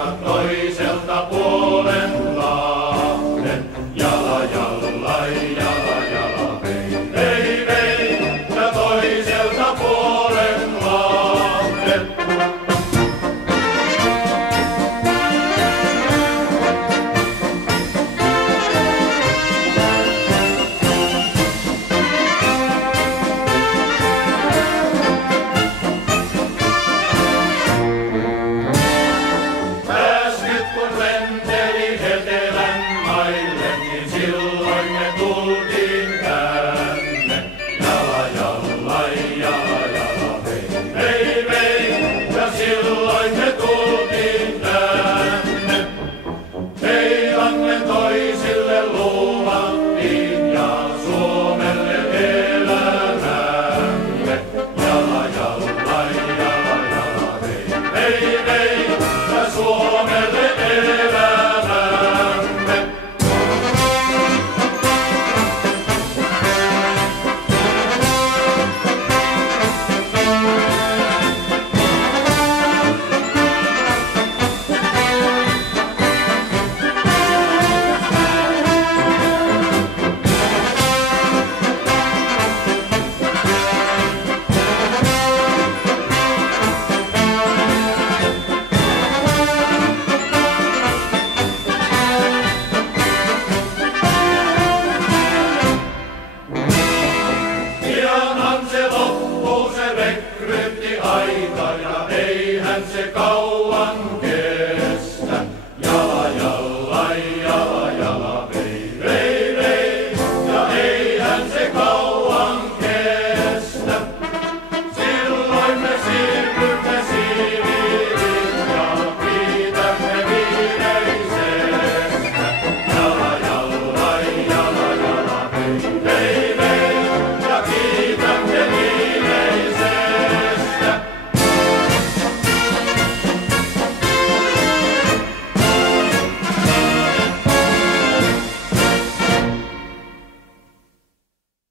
ja toiselta puolen lahden. Jala, jalla, jala, jala, vei, vei, vei, ja toiselta puolen lahden. Silloin me tultiin tänne. Jala, jalla, jala, jala, vei, vei, vei. Ja silloin me tultiin tänne. Meille toisille luvattiin ja Suomelle elämämme. Jala, jalla, jala, jala, vei, vei, vei. Ja Suomelle elämämme. Se loppuu se rekrytti aika ja eihän se kauan.